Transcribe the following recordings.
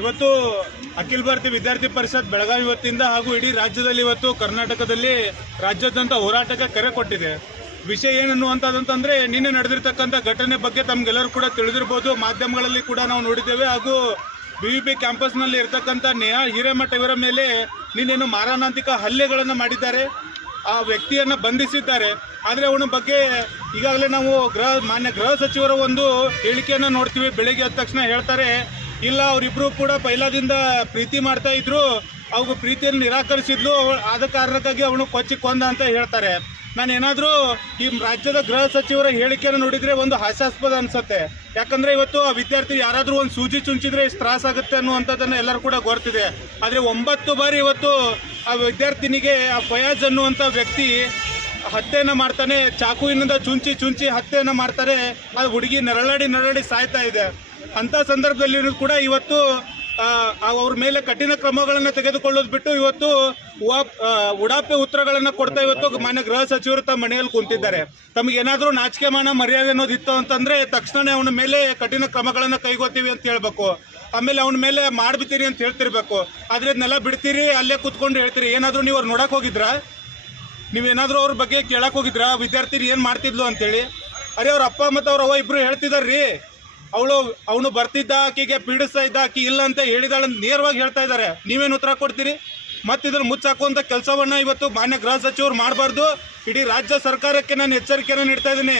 ಇವತ್ತು ಅಖಿಲ ಭಾರತೀಯ ವಿದ್ಯಾರ್ಥಿ ಪರಿಷತ್ ಬೆಳಗಾವಿ ವತಿಯಿಂದ ಹಾಗೂ ಇಡೀ ರಾಜ್ಯದಲ್ಲಿ ಇವತ್ತು ಕರ್ನಾಟಕದಲ್ಲಿ ರಾಜ್ಯಾದ್ಯಂತ ಹೋರಾಟಕ್ಕೆ ಕರೆ ಕೊಟ್ಟಿದೆ. ವಿಷಯ ಏನನ್ನುವಂಥದ್ದಂತಂದರೆ ನಿನ್ನೆ ನಡೆದಿರ್ತಕ್ಕಂಥ ಘಟನೆ ಬಗ್ಗೆ ತಮ್ಗೆಲ್ಲರೂ ಕೂಡ ತಿಳಿದಿರ್ಬೋದು. ಮಾಧ್ಯಮಗಳಲ್ಲಿ ಕೂಡ ನಾವು ನೋಡಿದ್ದೇವೆ. ಹಾಗೂ ಬಿ ವಿ ಪಿ ಕ್ಯಾಂಪಸ್ನಲ್ಲಿ ಇರ್ತಕ್ಕಂಥ ನೇಹಾ ಹಿರೇಮಠ ಇವರ ಮೇಲೆ ನಿನ್ನೇನು ಮಾರಣಾಂತಿಕ ಹಲ್ಲೆಗಳನ್ನು ಮಾಡಿದ್ದಾರೆ. ಆ ವ್ಯಕ್ತಿಯನ್ನ ಬಂಧಿಸಿದ್ದಾರೆ. ಆದರೆ ಅವನ ಬಗ್ಗೆ ಈಗಾಗಲೇ ನಾವು ಗೃಹ, ಮಾನ್ಯ ಗೃಹ ಸಚಿವರ ಒಂದು ಹೇಳಿಕೆಯನ್ನು ನೋಡ್ತೀವಿ. ಬೆಳಿಗ್ಗೆ ಎದ್ದ ತಕ್ಷಣ ಹೇಳ್ತಾರೆ, ಇಲ್ಲ, ಅವರಿಬ್ರು ಕೂಡ ಪೈಲಾದಿಂದ ಪ್ರೀತಿ ಮಾಡ್ತಾ ಇದ್ರು. ಅವ್ರು ಪ್ರೀತಿಯನ್ನು ನಿರಾಕರಿಸಿದ್ಲು. ಆದ ಕಾರಣಕ್ಕಾಗಿ ಅವನು ಕೊಚ್ಚಿ ಕೊಂದ ಅಂತ ಹೇಳ್ತಾರೆ. ನಾನು ಏನಾದರೂ ಈ ರಾಜ್ಯದ ಗೃಹ ಸಚಿವರ ಹೇಳಿಕೆಯನ್ನು ನೋಡಿದ್ರೆ ಒಂದು ಹಾಸ್ಯಾಸ್ಪದ ಅನ್ಸುತ್ತೆ. ಯಾಕಂದ್ರೆ ಇವತ್ತು ಆ ವಿದ್ಯಾರ್ಥಿ ಯಾರಾದರೂ ಒಂದು ಸೂಜಿ ಚುಂಚಿದ್ರೆ ಎಷ್ಟು ತ್ರಾಸ ಆಗುತ್ತೆ ಅನ್ನುವಂಥದ್ದನ್ನು ಎಲ್ಲರೂ ಕೂಡ ಗೊತ್ತಿದೆ ಆದರೆ ಒಂಬತ್ತು ಬಾರಿ ಇವತ್ತು ಆ ವಿದ್ಯಾರ್ಥಿನಿಗೆ ಆ ಫಯಾಜ್ ಅನ್ನುವಂಥ ವ್ಯಕ್ತಿ ಹತ್ಯೆಯನ್ನು ಮಾಡ್ತಾನೆ, ಚಾಕುವಿನಿಂದ ಚುಂಚಿ ಚುಂಚಿ ಹತ್ಯೆಯನ್ನು ಮಾಡ್ತಾರೆ, ಆ ಹುಡುಗಿ ನರಳಾಡಿ ನರಳಾಡಿ ಸಾಯ್ತಾ ಇದೆ. ಅಂಥ ಸಂದರ್ಭದಲ್ಲಿ ಕೂಡ ಇವತ್ತು ಅವ್ರ ಮೇಲೆ ಕಠಿಣ ಕ್ರಮಗಳನ್ನು ತೆಗೆದುಕೊಳ್ಳೋದು ಬಿಟ್ಟು ಇವತ್ತು ಉಡಾಪಿ ಉತ್ತರಗಳನ್ನು ಕೊಡ್ತಾ ಇವತ್ತು ಮಾನ್ಯ ಗೃಹ ಸಚಿವರು ತಮ್ಮ ಮನೆಯಲ್ಲಿ ಕುಂತಿದ್ದಾರೆ. ತಮಗೆ ಏನಾದರೂ ನಾಚಿಕೆ ಮಾನ ಮರ್ಯಾದೆ ಅನ್ನೋದು ಇತ್ತು ಅಂತಂದ್ರೆ ತಕ್ಷಣ ಅವನ ಮೇಲೆ ಕಠಿಣ ಕ್ರಮಗಳನ್ನು ಕೈಗೋತೀವಿ ಅಂತ ಹೇಳ್ಬೇಕು. ಆಮೇಲೆ ಅವನ ಮೇಲೆ ಮಾಡ್ಬಿತೀರಿ ಅಂತ ಹೇಳ್ತಿರ್ಬೇಕು. ಆದ್ರೆ ಇದನ್ನೆಲ್ಲ ಬಿಡ್ತೀರಿ, ಅಲ್ಲೇ ಕೂತ್ಕೊಂಡು ಹೇಳ್ತೀರಿ. ಏನಾದರೂ ನೀವು ಅವ್ರು ನೋಡಕ್ಕೆ ಹೋಗಿದ್ರಾ? ನೀವೇನಾದರೂ ಅವ್ರ ಬಗ್ಗೆ ಕೇಳಕ್ಕೆ ಹೋಗಿದ್ರಾ? ವಿದ್ಯಾರ್ಥಿ ಏನು ಮಾಡ್ತಿದ್ಲು ಅಂತೇಳಿ? ಅರೆ ಅವ್ರ ಅಪ್ಪ ಮತ್ತು ಅವ್ರ ಅವ್ವ ಇಬ್ರು ಹೇಳ್ತಿದಾರ್ರಿ. ಅವಳು, ಅವನು ಬರ್ತಿದ್ದ ಆಕೆಗೆ ಪೀಡಿಸ್ತಾ ಇದ್ದ ಆಕಿ ಇಲ್ಲ ಅಂತ ಹೇಳಿದಾಳೆ ನೇರವಾಗಿ ಹೇಳ್ತಾ ಇದ್ದಾರೆ. ನೀವೇನು ಉತ್ತರ ಕೊಡ್ತೀರಿ? ಮತ್ತೆ ಇದನ್ನು ಮುಚ್ಚಾಕುವಂಥ ಕೆಲಸವನ್ನ ಇವತ್ತು ಮಾನ್ಯ ಗೃಹ ಸಚಿವರು ಮಾಡಬಾರ್ದು. ಇಡೀ ರಾಜ್ಯ ಸರ್ಕಾರಕ್ಕೆ ನಾನು ಎಚ್ಚರಿಕೆಯನ್ನು ನೀಡ್ತಾ ಇದ್ದೀನಿ.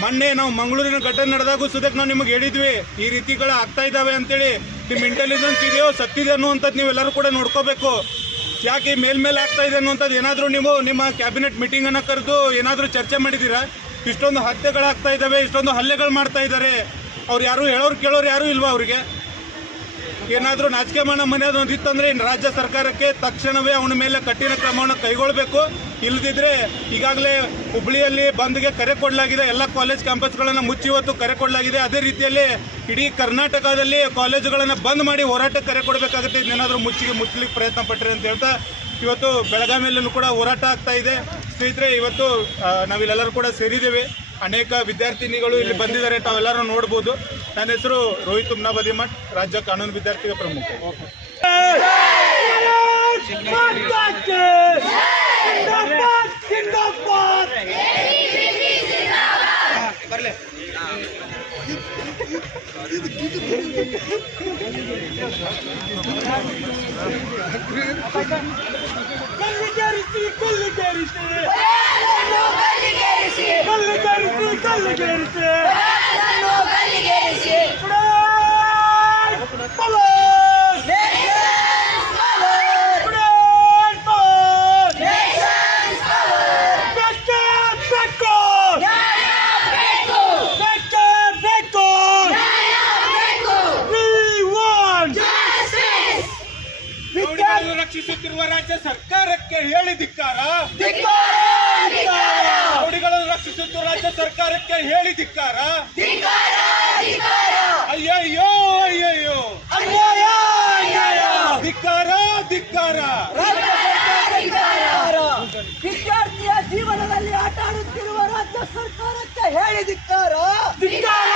ಮೊನ್ನೆ ನಾವು ಮಂಗಳೂರಿನ ಘಟನೆ ನಡೆದಾಗೂ ಸುದಕ್ಕೆ ನಾವು ನಿಮಗೆ ಹೇಳಿದ್ವಿ. ಈ ರೀತಿಗಳು ಆಗ್ತಾ ಇದ್ದಾವೆ ಅಂತೇಳಿ. ನಿಮ್ಮ ಇಂಟೆಲಿಜೆನ್ಸ್ ಇದೆಯೋ ಸತ್ತಿದೆ ಅನ್ನುವಂಥದ್ದು ನೀವೆಲ್ಲರೂ ಕೂಡ ನೋಡ್ಕೋಬೇಕು. ಯಾಕೆ ಮೇಲ್ಮೇಲೆ ಆಗ್ತಾ ಇದೆ ಅನ್ನುವಂಥದ್ದು ಏನಾದರೂ ನೀವು ನಿಮ್ಮ ಕ್ಯಾಬಿನೆಟ್ ಮೀಟಿಂಗನ್ನು ಕರೆದು ಏನಾದರೂ ಚರ್ಚೆ ಮಾಡಿದ್ದೀರಾ? ಇಷ್ಟೊಂದು ಹತ್ಯೆಗಳಾಗ್ತಾ ಇದ್ದಾವೆ, ಇಷ್ಟೊಂದು ಹಲ್ಲೆಗಳು ಮಾಡ್ತಾ ಇದ್ದಾರೆ. ಅವ್ರು ಯಾರು ಹೇಳೋರು ಕೇಳೋರು ಯಾರೂ ಇಲ್ವಾ ಅವರಿಗೆ? ಏನಾದರೂ ನಾಚಿಕೆ ಮಾಡೋ ಮನೆಯೋದು ಒಂದಿತ್ತು ಅಂದರೆ ಇನ್ನು ರಾಜ್ಯ ಸರ್ಕಾರಕ್ಕೆ ತಕ್ಷಣವೇ ಅವನ ಮೇಲೆ ಕಠಿಣ ಕ್ರಮವನ್ನು ಕೈಗೊಳ್ಳಬೇಕು ಇಲ್ಲದಿದ್ದರೆ ಈಗಾಗಲೇ ಹುಬ್ಬಳ್ಳಿಯಲ್ಲಿ ಬಂದ್ಗೆ ಕರೆ ಕೊಡಲಾಗಿದೆ, ಎಲ್ಲ ಕಾಲೇಜ್ ಕ್ಯಾಂಪಸ್ಗಳನ್ನು ಮುಚ್ಚಿ ಇವತ್ತು ಕರೆ ಕೊಡಲಾಗಿದೆ. ಅದೇ ರೀತಿಯಲ್ಲಿ ಇಡೀ ಕರ್ನಾಟಕದಲ್ಲಿ ಕಾಲೇಜುಗಳನ್ನು ಬಂದ್ ಮಾಡಿ ಹೋರಾಟಕ್ಕೆ ಕರೆ ಕೊಡಬೇಕಾಗುತ್ತೆ. ಇನ್ನೇನಾದರೂ ಮುಚ್ಚಿಗೆ ಮುಚ್ಚಲಿಕ್ಕೆ ಪ್ರಯತ್ನ ಪಟ್ಟರೆ ಅಂತ ಹೇಳ್ತಾ ಇವತ್ತು ಬೆಳಗಾವಿಯಲ್ಲೂ ಕೂಡ ಹೋರಾಟ ಆಗ್ತಾ ಇದೆ. ಸ್ನೇಹಿತರೆ, ಇವತ್ತು ನಾವಿಲ್ಲೆಲ್ಲರೂ ಕೂಡ ಸೇರಿದ್ದೇವೆ. ಅನೇಕ ವಿದ್ಯಾರ್ಥಿನಿಗಳು ಇಲ್ಲಿ ಬಂದಿದ್ದಾರೆ. ತಾವೆಲ್ಲರೂ ನೋಡ್ಬೋದು. ನನ್ನ ಹೆಸರು ರೋಹಿತ್ ಉಮ್ನಾಬದಿ ಮಠ್ ರಾಜ್ಯ ಕಾನೂನು ವಿದ್ಯಾರ್ಥಿಗಳ ಪ್ರಮುಖ. ಕಲ್ಲಿಗೇರಿಸಿ ಕಲ್ಲಿಗೇರಿಸಿ ಕಲ್ಲಿಗೇರಿಸಿ ಕಲ್ಲಿಗೇರಿಸಿ ಪಲಾಯ್! ಪಲಾಯ್! ಪಲಾಯ್! ಬೇಕೇ ಬೇಕು! ಬೇಕೇ ಬೇಕು! We want ರೌಡಿಗಳನ್ನು ರಕ್ಷಿಸುತ್ತಿರುವ ರಾಜ್ಯ ಸರ್ಕಾರಕ್ಕೆ ಹೇಳಿ ಧಿಕ್ಕಾರ ರೌಡಿಗಳನ್ನು ರಕ್ಷಿಸುತ್ತಿರುವ ರಾಜ್ಯ ಸರ್ಕಾರಕ್ಕೆ ಹೇಳಿ ಧಿಕ್ಕಾರ ಅಯ್ಯಯ್ಯೋ ಅಯ್ಯಯ್ಯೋ. ಧಿಕ್ಕಾರ ಧಿಕ್ಕಾರ. ವಿದ್ಯಾರ್ಥಿಯ ಜೀವನದಲ್ಲಿ ಆಟ ಆಡುತ್ತಿರುವ ರಾಜ್ಯ ಸರ್ಕಾರಕ್ಕೆ ಹೇಳಿದಿಕ್ಕಾರ ಧಿಕ್ಕಾರ ಧಿಕ್ಕಾರ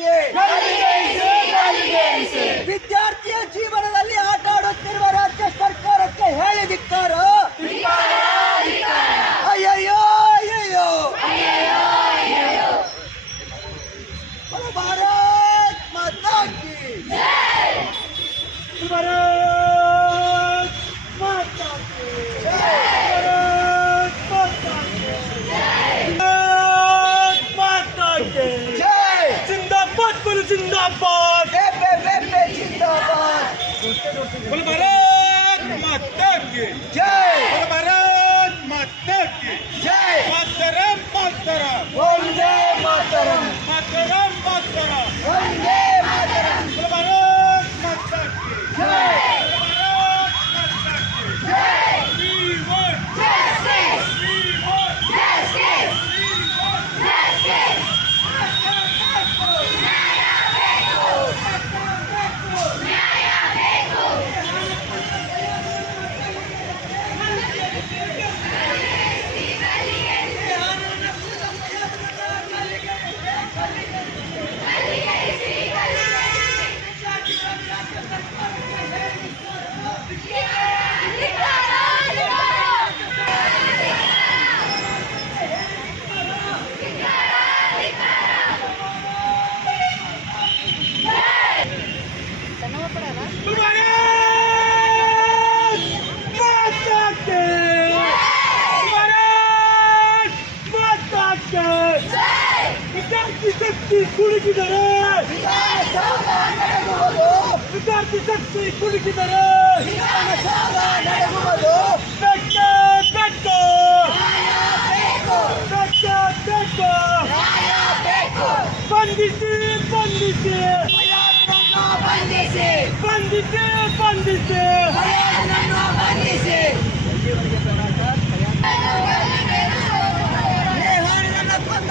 ಕಲ್ಲಿಗೇರಿಸಿ બોલ ભારત માતા જય ವಿದ್ಯಾರ್ಥಿ ಶಕ್ತಿ ಕುಲುಕಿದರೆ ನಡೆಯುವುದು ಬೆಟ್ಟ. ಬೆಟ್ಟ ಬೇಕು ಬೆಟ್ಟ. ಬಂಧಿಸಿ ಬಂಧಿಸಿ. ಬಂಧಿಸಿ ಬಂಧಿಸಿ. ಬಂಧಿಸಿ ಭಯೋತ್ಪಾದಕರನ್ನು ಬಂಧಿಸಿ ನೇಹಾಳನ್ನ ಕೊಂದ